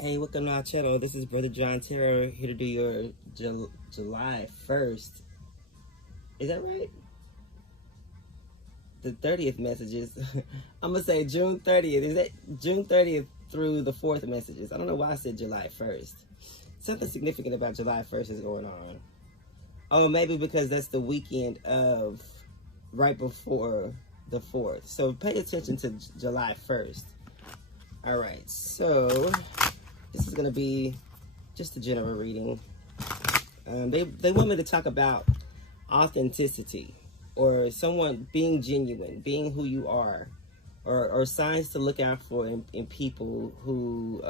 Hey, welcome to our channel. This is Brother John Terror here to do your July 1st. Is that right? The 30th messages. I'm going to say June 30th. Is that June 30th through the 4th messages? I don't know why I said July 1st. Something significant about July 1st is going on. Oh, maybe because that's the weekend of right before the 4th. So pay attention to July 1st. All right, so this is going to be just a general reading. They want me to talk about authenticity, or someone being genuine, being who you are, or signs to look out for in people who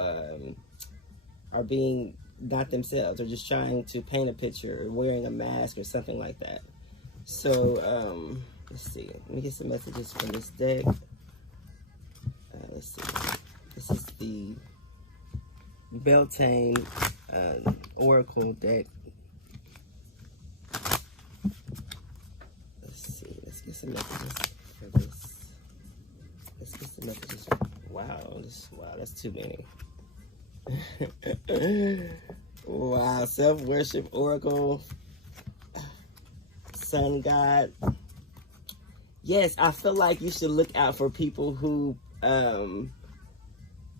are being not themselves, or just trying to paint a picture, or wearing a mask, or something like that. So let's see. Let me get some messages from this deck. Let's see. This is the Beltane Oracle deck. Let's see. Let's get some messages for this. Let's get some messages. Wow, that's too many. Wow, self-worship Oracle, Sun God. Yes, I feel like you should look out for people who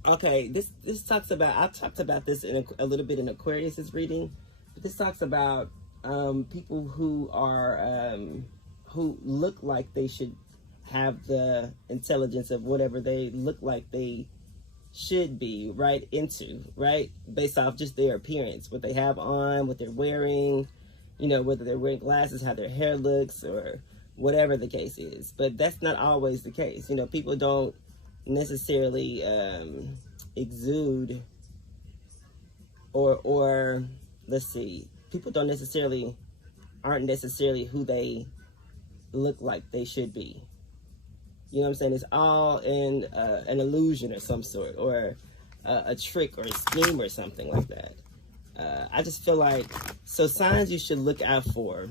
okay, this talks about, I talked about this in a little bit in Aquarius's reading, but this talks about people who are who look like they should have the intelligence of whatever they look like they should be right, based off just their appearance, what they have on, what they're wearing, you know, whether they're wearing glasses, how their hair looks, or whatever the case is. But that's not always the case. You know, people don't necessarily exude or let's see, people aren't necessarily who they look like they should be. You know what I'm saying? It's all in an illusion of some sort, or a trick or a scheme or something like that. I just feel like, so signs you should look out for.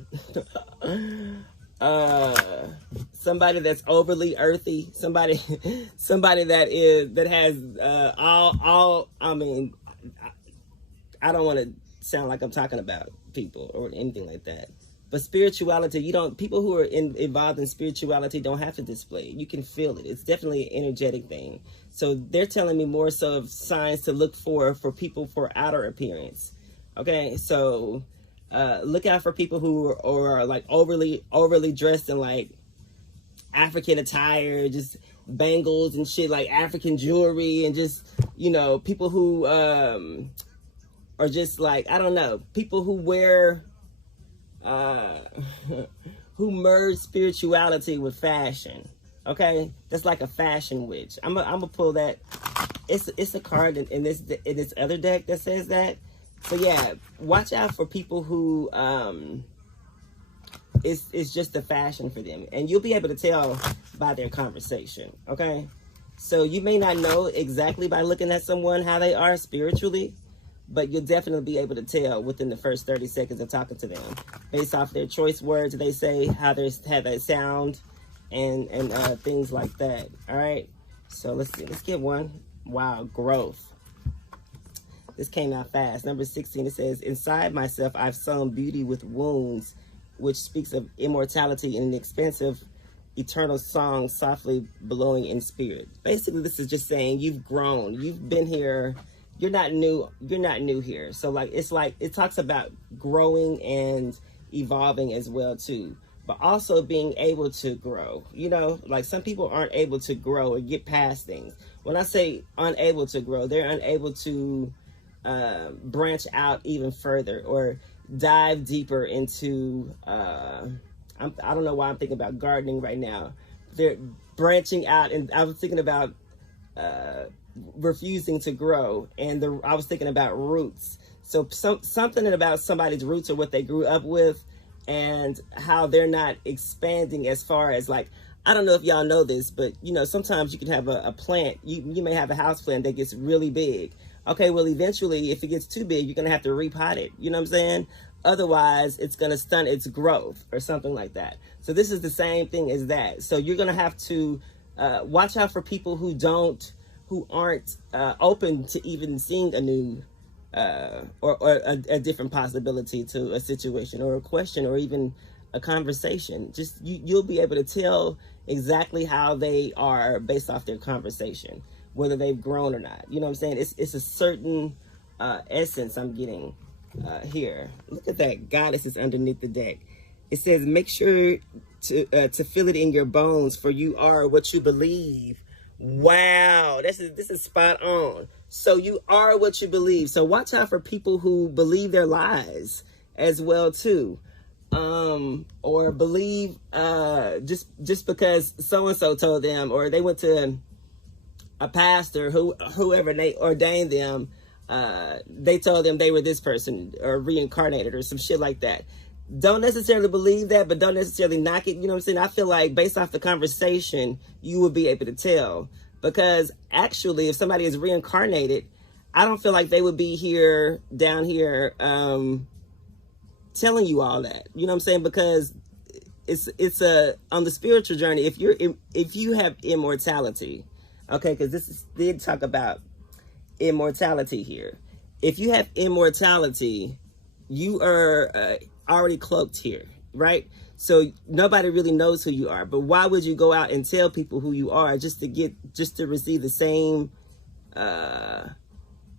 Somebody that's overly earthy, somebody that has all I mean, I don't want to sound like I'm talking about people or anything like that, but spirituality, people who are involved in spirituality don't have to display it. You can feel it. It's definitely an energetic thing. So they're telling me more so of signs to look for people for outer appearance. Okay, so look out for people who are like overly dressed in like African attire, just bangles and shit, like African jewelry, and just, you know, people who are just like, I don't know, people who wear who merge spirituality with fashion. Okay, that's like a fashion witch. I'm gonna pull that. It's a card in this other deck that says that. So yeah, watch out for people who it's just a fashion for them, and you'll be able to tell by their conversation. Okay, so you may not know exactly by looking at someone how they are spiritually, but you'll definitely be able to tell within the first 30 seconds of talking to them, based off their choice words they say, how they sound, and things like that. All right, so let's see. Let's get one. Wow, growth. This came out fast. Number 16, it says, inside myself, I've sown beauty with wounds, which speaks of immortality in an expensive, eternal song softly blowing in spirit. Basically, this is just saying you've grown. You've been here. You're not new. You're not new here. So it talks about growing and evolving as well too, but also being able to grow. You know, like some people aren't able to grow or get past things. When I say unable to grow, they're unable to branch out even further or dive deeper into I don't know why I'm thinking about gardening right now. They're branching out, and I was thinking about refusing to grow, and I was thinking about roots. So something about somebody's roots or what they grew up with, and how they're not expanding as far as, like, I don't know if y'all know this, but you know, sometimes you can have a plant, you may have a house plant that gets really big. Okay, well, eventually, if it gets too big, you're going to have to repot it. You know what I'm saying? Otherwise, it's going to stunt its growth or something like that. So this is the same thing as that. So you're going to have to watch out for people who don't who aren't open to even seeing a new or a different possibility to a situation or a question or even a conversation. Just you'll be able to tell exactly how they are based off their conversation, whether they've grown or not. You know what I'm saying? It's a certain essence I'm getting here. Look at that. Goddess is underneath the deck. It says, make sure to feel it in your bones, for you are what you believe. Wow, this is spot on. So you are what you believe. So watch out for people who believe their lies as well too, or believe just because so and so told them, or they went to a pastor whoever they ordained them. They told them they were this person or reincarnated or some shit like that. Don't necessarily believe that, but don't necessarily knock it. You know what I'm saying? I feel like based off the conversation, you will be able to tell. Because actually, if somebody is reincarnated, I don't feel like they would be down here, telling you all that. You know what I'm saying? Because it's on the spiritual journey. If you have immortality, okay, because did talk about immortality here. If you have immortality, you are already cloaked here, right? So nobody really knows who you are. But why would you go out and tell people who you are just to receive the same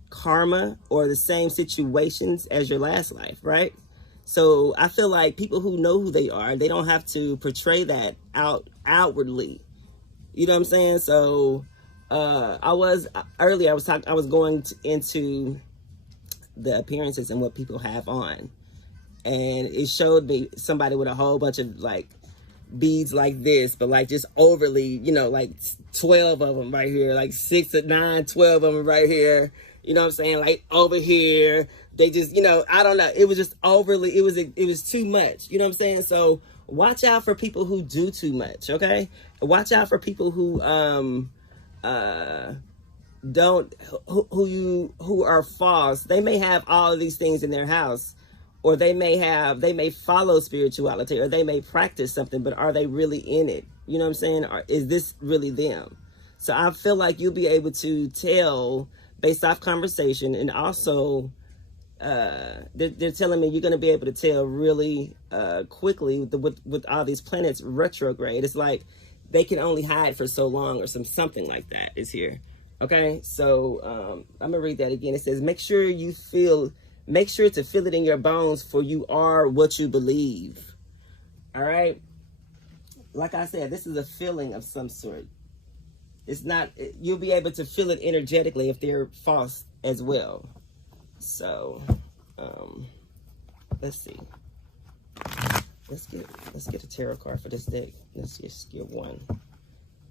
karma or the same situations as your last life, right? So I feel like people who know who they are, they don't have to portray that outwardly. You know what I'm saying? So I was going into the appearances and what people have on. And it showed me somebody with a whole bunch of like beads like this, but like just overly, you know, like 12 of them right here, like 6 or 9, 12 of them right here. You know what I'm saying? Like over here, they just, you know, I don't know. It was just overly, it was too much. You know what I'm saying? So watch out for people who do too much. Okay. Watch out for people who, who are false. They may have all of these things in their house, or they may follow spirituality, or they may practice something, but are they really in it? You know what I'm saying? Or is this really them? So I feel like you'll be able to tell based off conversation, and also they're telling me you're going to be able to tell really quickly with all these planets retrograde. It's like they can only hide for so long, or something like that is here. Okay, so I'm gonna read that again. It says, make sure to feel it in your bones, for you are what you believe. All right. Like I said, this is a feeling of some sort. It's not, you'll be able to feel it energetically if they're false as well. So, let's see. Let's get a tarot card for this deck. Let's just get one.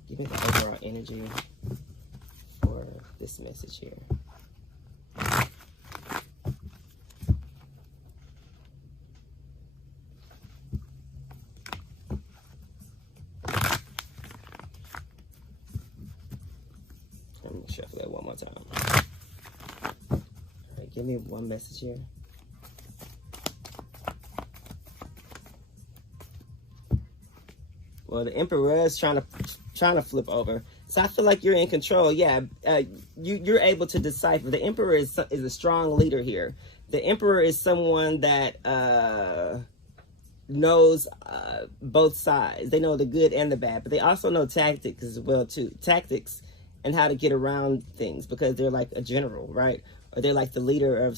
Give me the overall energy for this message here. Let me shuffle that one more time. All right, give me one message here. Well, the Emperor is trying to flip over. So I feel like you're in control. Yeah, you're able to decipher. The Emperor is a strong leader here. The Emperor is someone that knows both sides. They know the good and the bad, but they also know tactics as well too. Tactics and how to get around things, because they're like a general, right? Or they're like the leader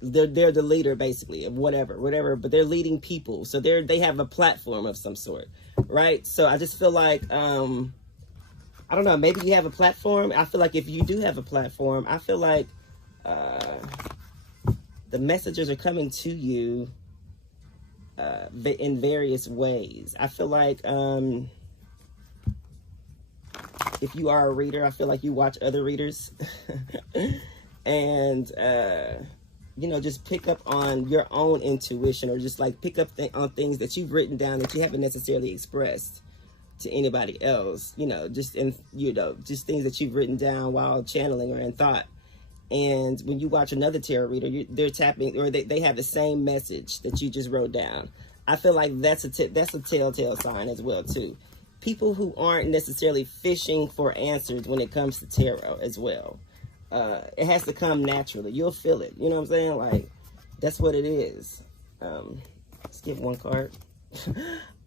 they're the leader basically of whatever, but they're leading people. So they have a platform of some sort, right? So I just feel like, I don't know, maybe you have a platform. I feel like if you do have a platform, I feel like the messages are coming to you in various ways. I feel like if you are a reader, I feel like you watch other readers and you know, just pick up on your own intuition, or just like pick up on things that you've written down that you haven't necessarily expressed to anybody else, you know, just things that you've written down while channeling or in thought. And when you watch another tarot reader, they're tapping, or they have the same message that you just wrote down. I feel like that's a telltale sign as well too. people who aren't necessarily fishing for answers when it comes to tarot as well. It has to come naturally. You'll feel it. You know what I'm saying? Like, that's what it is. Let's get one card.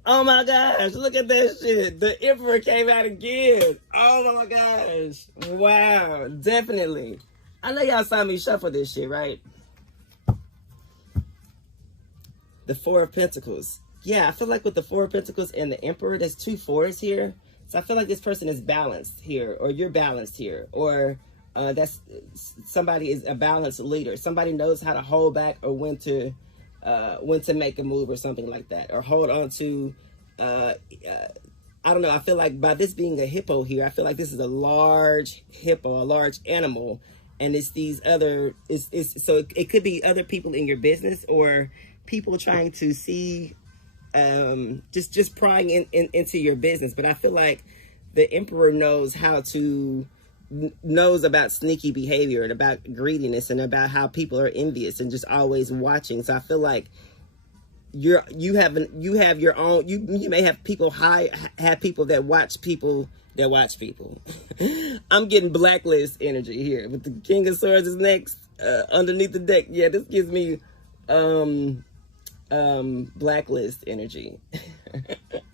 Oh my gosh, look at that shit. The Emperor came out again. Oh my gosh. Wow, definitely. I know y'all saw me shuffle this shit, right? The Four of Pentacles. Yeah, I feel like with the Four of Pentacles and the Emperor, there's 2 fours here. So I feel like this person is balanced here, or you're balanced here, or that's somebody is a balanced leader. Somebody knows how to hold back or when to make a move or something like that, or hold on to, I don't know. I feel like by this being a hippo here, I feel like this is a large hippo, a large animal, and it's these other, so it could be other people in your business or people trying to see, just prying into your business. But I feel like the Emperor knows about sneaky behavior and about greediness and about how people are envious and just always watching. So I feel like you have your own, you may have people have people that watch people that watch people. I'm getting blacklist energy here with the King of Swords is next, underneath the deck. Yeah, this gives me blacklist energy.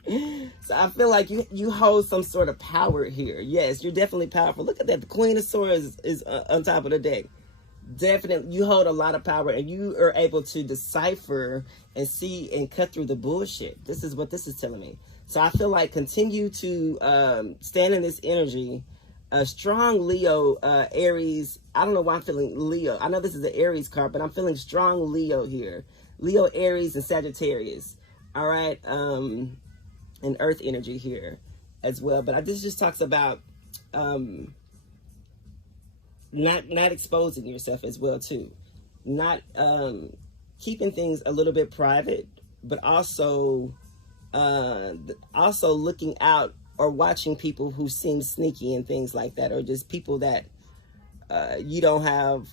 So I feel like you hold some sort of power here. Yes, you're definitely powerful. Look at that. The Queen of Swords is on top of the deck. Definitely, you hold a lot of power, and you are able to decipher and see and cut through the bullshit. This is what this is telling me. So I feel like continue to stand in this energy. A strong Leo, Aries. I don't know why I'm feeling Leo. I know this is an Aries card, but I'm feeling strong Leo here. Leo, Aries, and Sagittarius. All right. And earth energy here as well. But this just talks about not exposing yourself as well too. Not keeping things a little bit private, but also looking out or watching people who seem sneaky and things like that, or just people that you don't have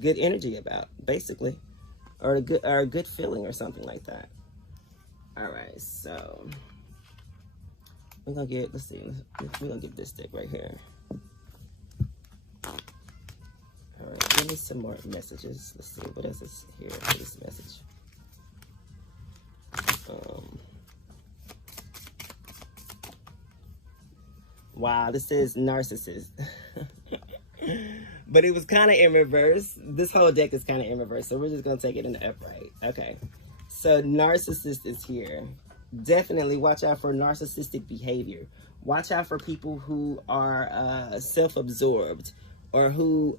good energy about, basically, or a good feeling or something like that. All right, so we're gonna get, let's see, we're gonna get this deck right here. All right, give me some more messages. Let's see, what else is here for this message? Wow, this is narcissist. But it was kind of in reverse. This whole deck is kind of in reverse, so we're just gonna take it in the upright. Okay. So narcissist is here. Definitely watch out for narcissistic behavior. Watch out for people who are self-absorbed, or who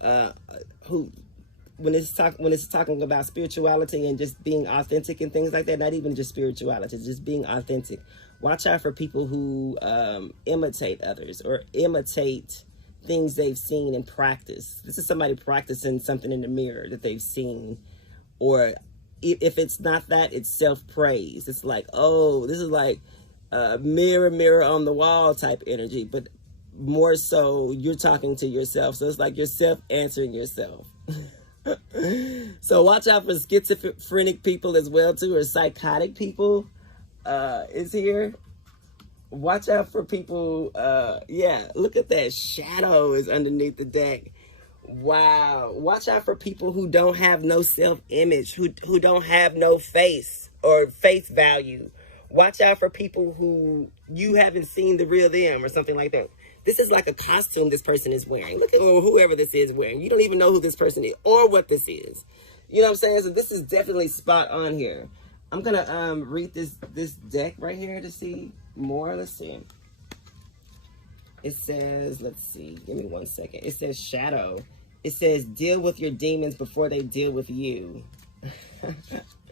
when it's talking about spirituality and just being authentic and things like that. Not even just spirituality, just being authentic. Watch out for people who imitate others or imitate things they've seen and practice. This is somebody practicing something in the mirror that they've seen, or if it's not that, it's self-praise. It's like, oh, this is like mirror, mirror on the wall type energy, but more so you're talking to yourself. So it's like yourself answering yourself. So watch out for schizophrenic people as well too, or psychotic people is here. Watch out for people, yeah, look at that. Shadow is underneath the deck. Wow. Watch out for people who don't have no self-image, who don't have no face or face value. Watch out for people who you haven't seen the real them or something like that. This is like a costume this person is wearing. Look at, or whoever this is wearing. You don't even know who this person is or what this is. You know what I'm saying? So this is definitely spot on here. I'm going to read this deck right here to see more. Let's see. It says, let's see, give me 1 second. It says shadow. It says deal with your demons before they deal with you.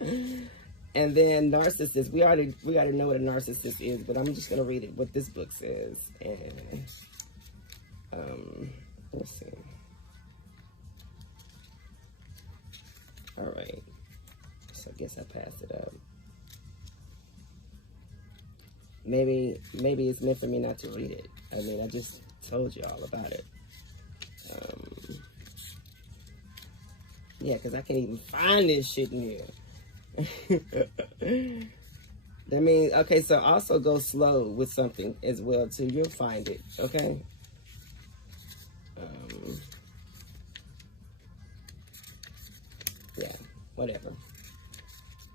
And then narcissist. We already know what a narcissist is, but I'm just gonna read it what this book says. And let's see. All right. So I guess I passed it up. Maybe it's meant for me not to read it. I mean, I just told you all about it. Yeah, because I can't even find this shit in here. That means, okay, so also go slow with something as well, too. You'll find it, okay? Yeah, whatever.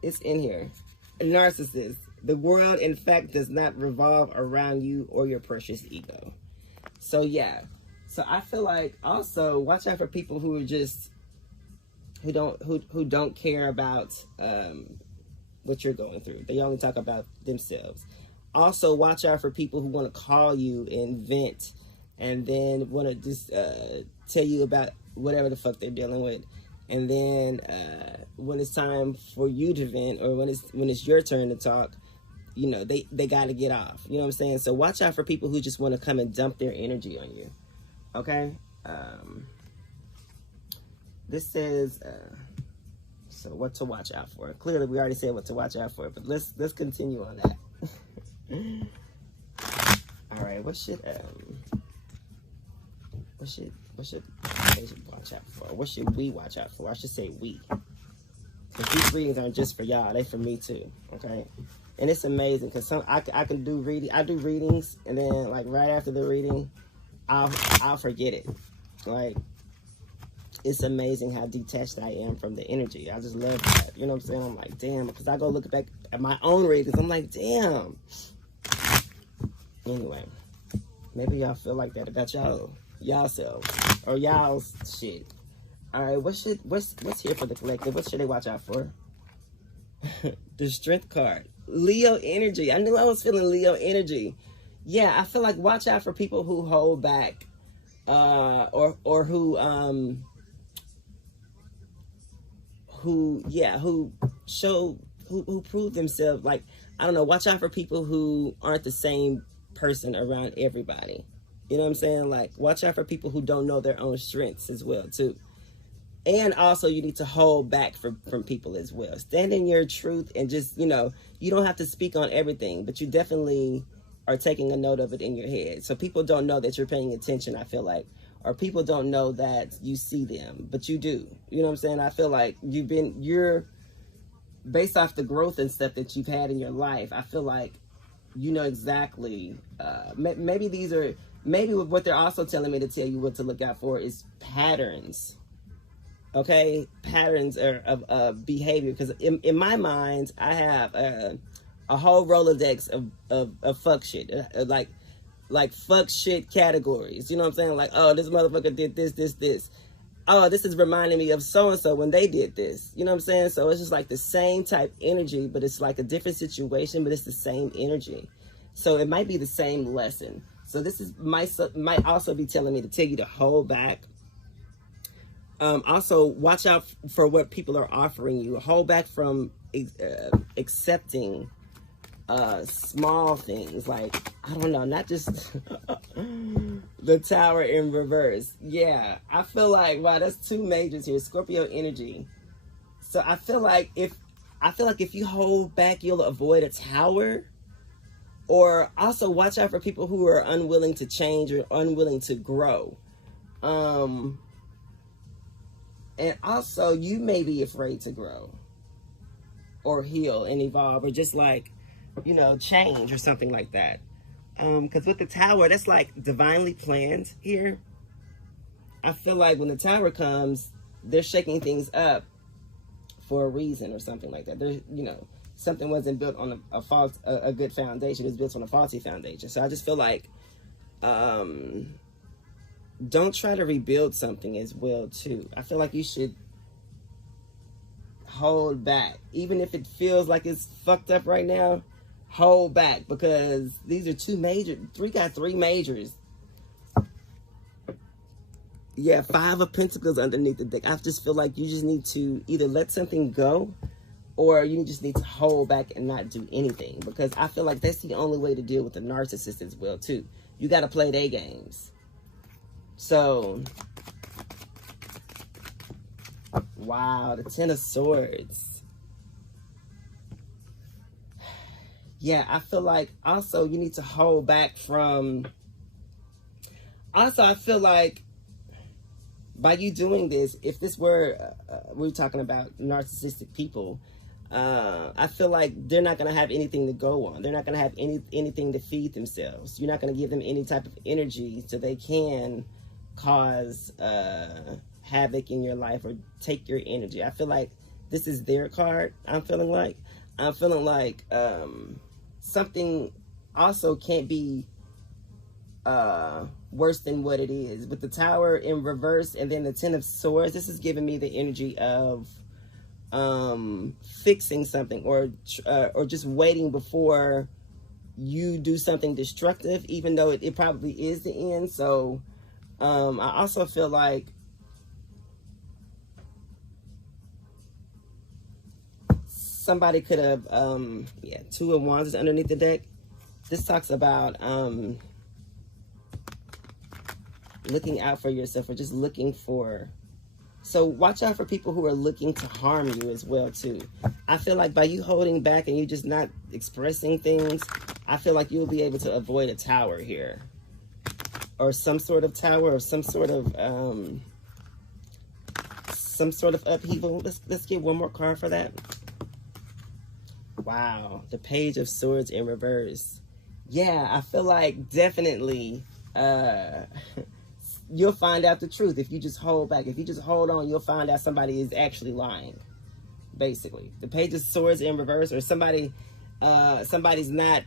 It's in here. A narcissist. The world, in fact, does not revolve around you or your precious ego. So, yeah. So, I feel like, also, watch out for people who are just, who don't care about what you're going through. They only talk about themselves. Also, watch out for people who want to call you and vent, and then want to just tell you about whatever the fuck they're dealing with. And then when it's time for you to vent, or when it's your turn to talk, you know, they got to get off. You know what I'm saying? So watch out for people who just want to come and dump their energy on you. Okay? This says, so what to watch out for. Clearly, we already said what to watch out for, but let's continue on that. All right, what should they watch out for? What should we watch out for? I should say we. Because these readings aren't just for y'all, they for me too. Okay? And it's amazing because I can do reading. I do readings, and then like right after the reading, I'll forget it. Like, it's amazing how detached I am from the energy. I just love that. You know what I'm saying? I'm like, damn, because I go look back at my own readings. I'm like, damn. Anyway, maybe y'all feel like that about y'all selves or y'all's shit. All right, what's here for the collective? What should they watch out for? The Strength card, Leo energy. I knew I was feeling Leo energy. Yeah, I feel like watch out for people who hold back, or who prove themselves. Like, I don't know, watch out for people who aren't the same person around everybody. You know what I'm saying? Like, watch out for people who don't know their own strengths as well too. And also, you need to hold back from people as well. Stand in your truth, and just, you know, you don't have to speak on everything, but you definitely are taking a note of it in your head. So people don't know that you're paying attention, I feel like. Or people don't know that you see them, but you do. You know what I'm saying? I feel like you're based off the growth and stuff that you've had in your life. I feel like you know exactly. Maybe what they're also telling me to tell you what to look out for is patterns. Okay, patterns of behavior. Because in my mind, I have a whole Rolodex of fuck shit, like fuck shit categories. You know what I'm saying? Like, oh, this motherfucker did this. Oh, this is reminding me of so-and-so when they did this. You know what I'm saying? So it's just like the same type energy, but it's like a different situation, but it's the same energy. So it might be the same lesson. So this might also be telling me to tell you to hold back. Also, watch out for what people are offering you. Hold back from accepting small things, like, I don't know, not just the Tower in reverse. Yeah, I feel like, wow, that's two majors here. Scorpio energy. So I feel like if you hold back, you'll avoid a Tower. Or also watch out for people who are unwilling to change or unwilling to grow. And also, you may be afraid to grow or heal and evolve, or just like, you know, change or something like that. Because with the Tower, that's like divinely planned here. I feel like when the Tower comes, they're shaking things up for a reason or something like that. There's, you know, something wasn't built on a good foundation. It was built on a faulty foundation. So I just feel like, don't try to rebuild something as well too. I feel like you should hold back. Even if it feels like it's fucked up right now, hold back, because these are three majors. Yeah, 5 of Pentacles underneath the deck. I just feel like you just need to either let something go, or you just need to hold back and not do anything, because I feel like that's the only way to deal with the narcissist as well too. You got to play their games. So, wow, the 10 of Swords. Yeah, I feel like also you need to hold back from... Also, I feel like by you doing this, if this were, we were talking about narcissistic people, I feel like they're not going to have anything to go on. They're not going to have anything to feed themselves. You're not going to give them any type of energy so they can cause havoc in your life or take your energy. I feel like this is their card. I'm feeling like something also can't be worse than what it is. With the Tower in reverse and then the Ten of Swords, this is giving me the energy of fixing something or just waiting before you do something destructive, even though it probably is the end. So I also feel like somebody could have Two of Wands is underneath the deck. This talks about looking out for yourself, or just looking for, so watch out for people who are looking to harm you as well too. I feel like by you holding back and you just not expressing things, I feel like you'll be able to avoid a tower here, or some sort of tower, or some sort of upheaval. Let's get one more card for that. Wow, the Page of Swords in reverse. Yeah, I feel like definitely you'll find out the truth if you just hold back. If you just hold on, you'll find out somebody is actually lying. Basically, the Page of Swords in reverse, or somebody's not